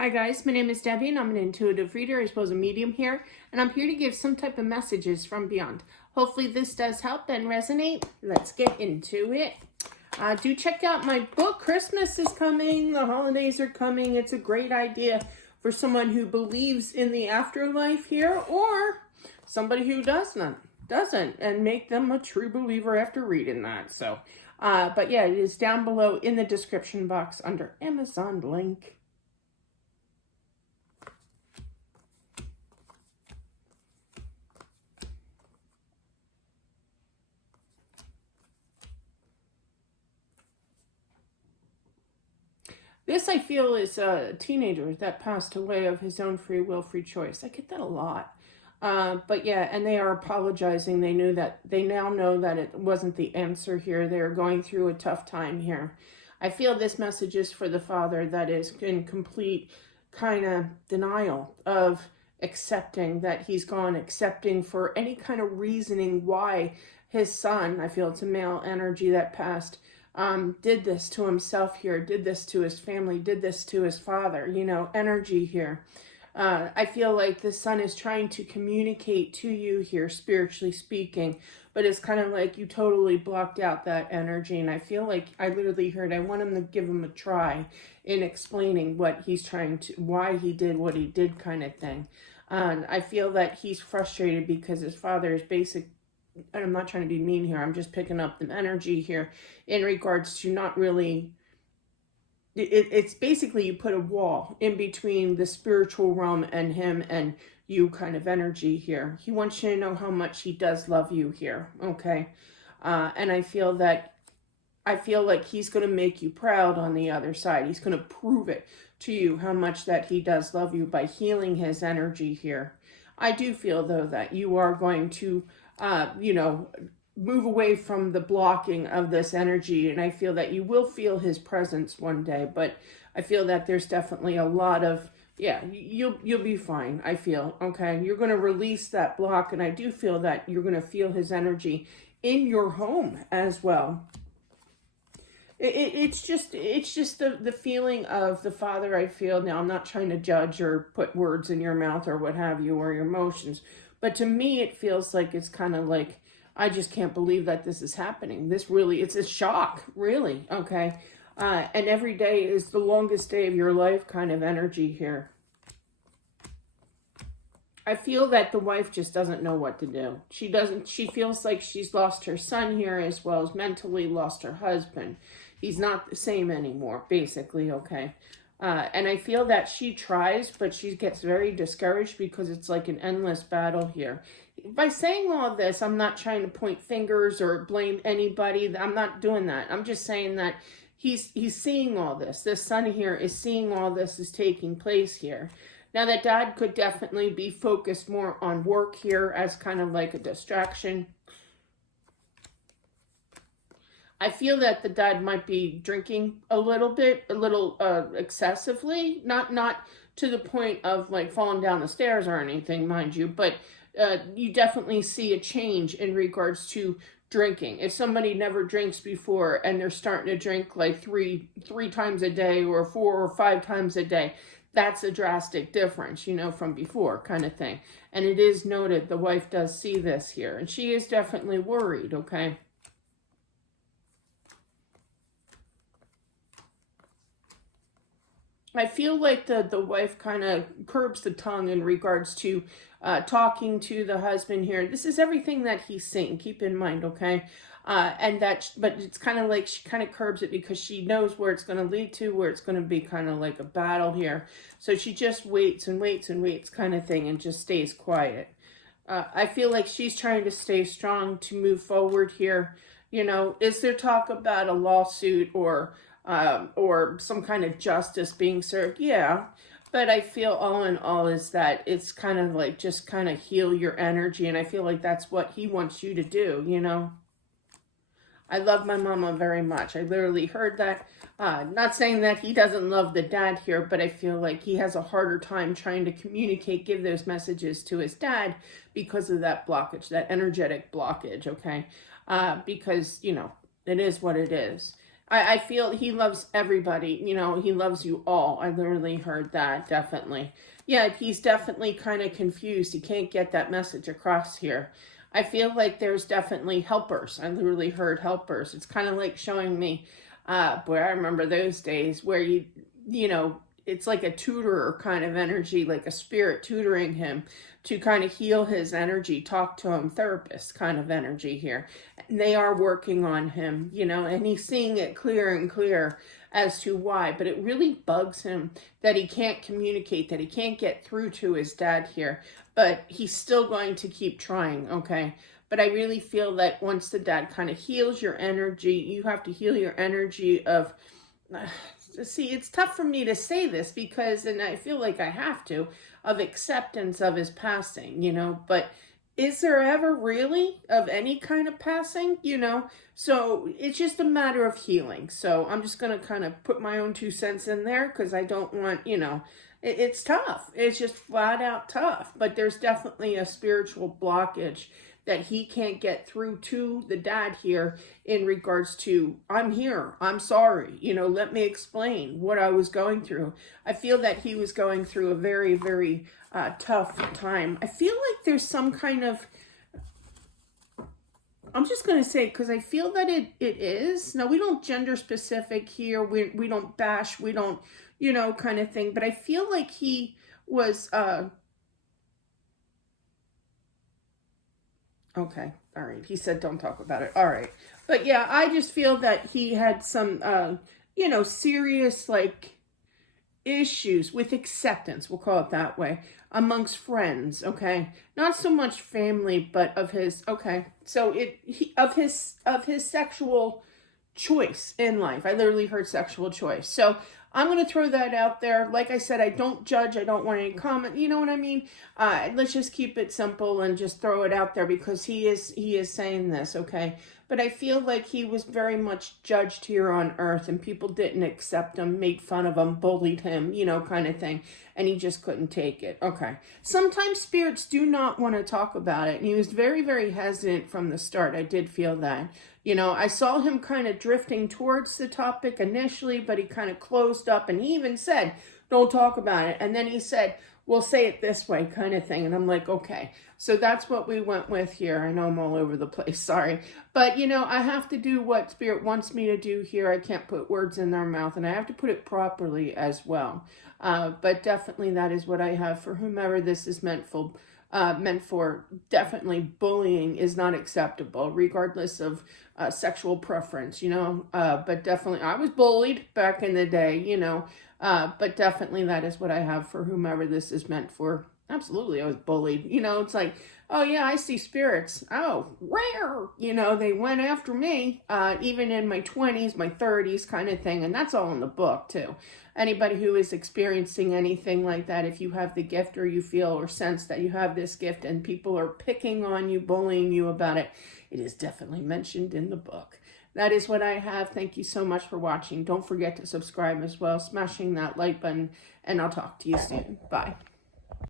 Hi guys, my name is Debbie and I'm an intuitive reader as well as a medium here, and I'm here to give some type of messages from beyond. Hopefully this does help and resonate. Let's get into it. Do check out my book. Christmas is coming, the holidays are coming. It's a great idea for someone who believes in the afterlife here, or somebody who doesn't, and make them a true believer after reading that. But yeah, it is down below in the description box under Amazon link. This, I feel, is a teenager that passed away of his own free will, free choice. I get that a lot. But yeah, and they are apologizing. They now know that it wasn't the answer here. They're going through a tough time here. I feel this message is for the father that is in complete kind of denial of accepting that he's gone, accepting for any kind of reasoning why his son, I feel it's a male energy that passed, did this to himself here, did this to his family, did this to his father, energy here. I feel like the son is trying to communicate to you here, spiritually speaking, but it's kind of like you totally blocked out that energy. And I feel like I literally heard, I want him to give him a try in explaining what he's trying to, why he did what he did kind of thing. And I feel that he's frustrated because his father is and I'm not trying to be mean here, I'm just picking up the energy here in regards to not really, it's basically you put a wall in between the spiritual realm and him and you kind of energy here. He wants you to know how much he does love you here, okay? And I feel like he's going to make you proud on the other side. He's going to prove it to you how much that he does love you by healing his energy here. I do feel, though, that you are going to move away from the blocking of this energy, and I feel that you will feel his presence one day, but I feel that there's definitely a lot of, you'll be fine, I feel, okay? You're going to release that block, and I do feel that you're going to feel his energy in your home as well. It's just the feeling of the father, I feel. Now, I'm not trying to judge or put words in your mouth or what have you, or your emotions, but to me, it feels like it's kind of like, I just can't believe that this is happening. It's a shock, really, okay? And every day is the longest day of your life kind of energy here. I feel that the wife just doesn't know what to do. She feels like she's lost her son here as well as mentally lost her husband. He's not the same anymore, basically, okay? And I feel that she tries, but she gets very discouraged because it's like an endless battle here. By saying all this, I'm not trying to point fingers or blame anybody. I'm not doing that. I'm just saying that he's seeing all this. This son here is seeing all this is taking place here. Now, that dad could definitely be focused more on work here as kind of like a distraction. I feel that the dad might be drinking a little excessively, not to the point of like falling down the stairs or anything, mind you, but you definitely see a change in regards to drinking. If somebody never drinks before and they're starting to drink like three times a day or 4 or 5 times a day, that's a drastic difference, from before kind of thing. And it is noted, the wife does see this here, and she is definitely worried, okay? I feel like the wife kind of curbs the tongue in regards to talking to the husband here. This is everything that he's saying, keep in mind, okay? But it's kind of like she kind of curbs it because she knows where it's going to lead to, where it's going to be kind of like a battle here. So she just waits and waits and waits kind of thing and just stays quiet. I feel like she's trying to stay strong to move forward here. Is there talk about a lawsuit or some kind of justice being served? Yeah. But I feel all in all is that it's kind of like just kind of heal your energy. And I feel like that's what he wants you to do, I love my mama very much. I literally heard that. Not saying that he doesn't love the dad here, but I feel like he has a harder time trying to communicate, give those messages to his dad because of that blockage, that energetic blockage, okay? Because, it is what it is. I feel he loves everybody. You know, he loves you all. I literally heard that, definitely. Yeah, he's definitely kind of confused. He can't get that message across here. I feel like there's definitely helpers. I literally heard helpers. It's kind of like showing me, boy, I remember those days where you know, it's like a tutor kind of energy, like a spirit tutoring him to kind of heal his energy, talk to him, therapist kind of energy here. And they are working on him, you know, and he's seeing it clear and clear as to why. But it really bugs him that he can't communicate, that he can't get through to his dad here. But he's still going to keep trying, okay? But I really feel that once the dad kind of heals your energy, you have to heal your energy of see, it's tough for me to say this because, and I feel like I have to, of acceptance of his passing, you know, but is there ever really of any kind of passing, you know? So it's just a matter of healing. So I'm just going to kind of put my own 2 cents in there because I don't want, you know, it's tough. It's just flat out tough, but there's definitely a spiritual blockage that he can't get through to the dad here in regards to, I'm here, I'm sorry, you know, let me explain what I was going through. I feel that he was going through a very, very tough time. I feel like there's some kind of, I'm just going to say, because I feel that it is. Now, we don't gender specific here. We don't bash. We don't, you know, kind of thing. But I feel like he was, okay, all right. He said don't talk about it. All right. But yeah, I just feel that he had some, you know, serious, like, issues with acceptance, we'll call it that way, amongst friends, okay? Not so much family, but of his, okay. So of his sexual choice in life. I literally heard sexual choice. So I'm going to throw that out there. Like I said, I don't judge. I don't want any comment. You know what I mean? Let's just keep it simple and just throw it out there because he is saying this, okay? But I feel like he was very much judged here on earth and people didn't accept him, made fun of him, bullied him, you know, kind of thing. And he just couldn't take it. Okay. Sometimes spirits do not want to talk about it. And he was very, very hesitant from the start. I did feel that. You know, I saw him kind of drifting towards the topic initially, but he kind of closed up and he even said, don't talk about it. And then he said, we'll say it this way kind of thing. And I'm like, okay. So that's what we went with here. I know I'm all over the place. Sorry. But, you know, I have to do what Spirit wants me to do here. I can't put words in their mouth and I have to put it properly as well. But definitely that is what I have for whomever this is meant for. Definitely bullying is not acceptable regardless of sexual preference, you know, but definitely I was bullied back in the day, you know, but definitely that is what I have for whomever this is meant for. Absolutely, I was bullied, you know, it's like, oh yeah, I see spirits, oh, rare, you know, they went after me, even in my 20s, my 30s kind of thing, and that's all in the book too. Anybody who is experiencing anything like that, if you have the gift or you feel or sense that you have this gift and people are picking on you, bullying you about it, it is definitely mentioned in the book. That is what I have. Thank you so much for watching. Don't forget to subscribe as well, smashing that like button, and I'll talk to you soon. Bye.